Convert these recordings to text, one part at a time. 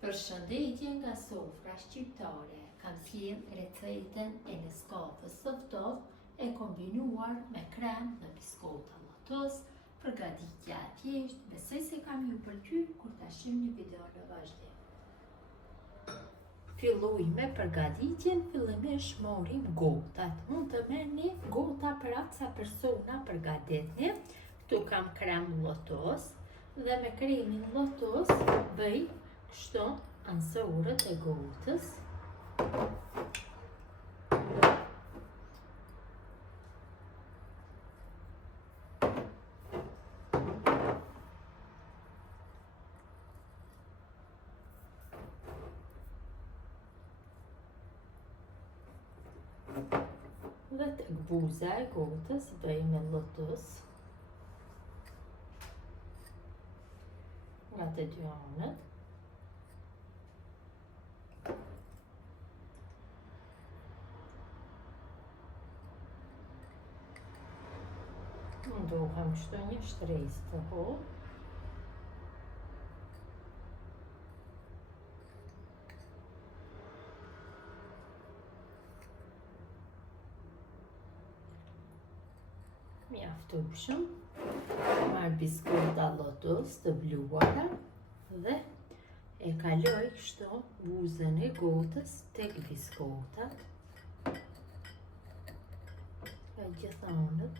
Përshëndetje nga sofra shqiptare. Kam sjell recetën e Neskafës së ftohtë e kombinuar me krem dhe biskota lotos. Përgatitja e thjeshtë, besoj se kam ju pëlqyer kur ta shihni video në vazhdim. Filloj me përgatitjen, fillimisht morim gotat. Mund të merrni gota për atë sa persona përgatitni. Këtu kam krem lotos dhe me kremin lotos bëj kështu anësorët e gotës. Dhe tek buza e gotës bëj me lotos nga të dy anët. Mundohem kështu një shtresë të hollë. Mjaftueshëm. Marr biskota lotos të bluara dhe e kaloj kështu buzën e gotës tek biskotat. Nga gjithë anët.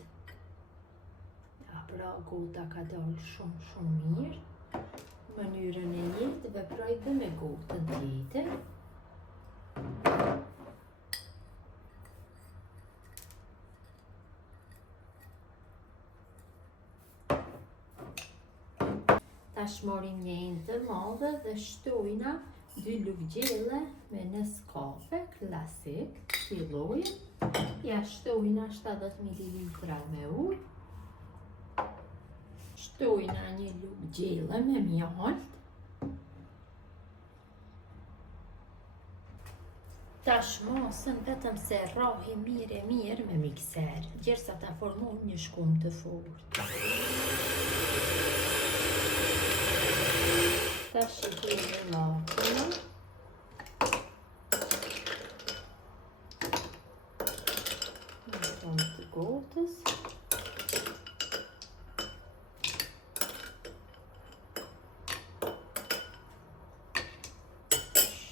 Pra gota ka dalë shumë mirë. Mënyrën e njëjtë veproj dhe me gotën tjetër. Tash morim një enë të madhe dhe shtojna 2 lugë gjelle me Neskafe klasik. Filloj, ja shtojna 70 ml me ujë. Shtojna një lugë gjelle me mjalt. Tash mosën vetëm se rrahi mirë me mikser, gjersa ta formoj një shkum të fortë. Tash i kemi makina. Në tonë të gotës.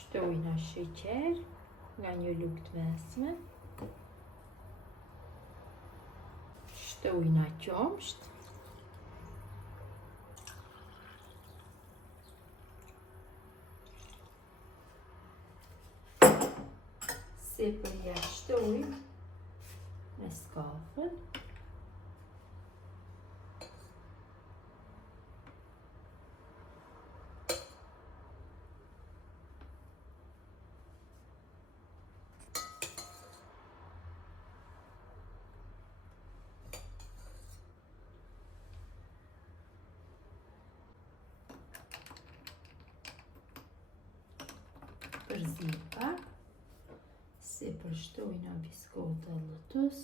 Shtojna sheqer nga një lugë të mesme. Shtojna qumsht. Sipër ja shtoj Neskafën. Përzipa, si përshtojna biskota lotos.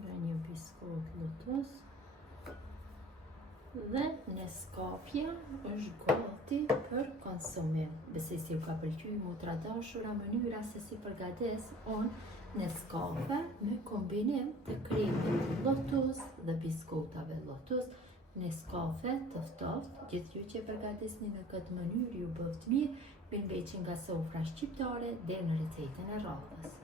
Nga një biskot lotos. Dhe Neskafja është gati për konsumim. Besoj se ju ka pëlqyer motra dashura mënyra se si përgatis unë Neskafe me kombinim të kremit lotos dhe biskotave lotos. Neskafe të ftohtë, gjithë ju që përgatisni në këtë mënyrë ju bëft mirë, mirëmbëjtje nga sofra shqiptare deri në recetën e radhës.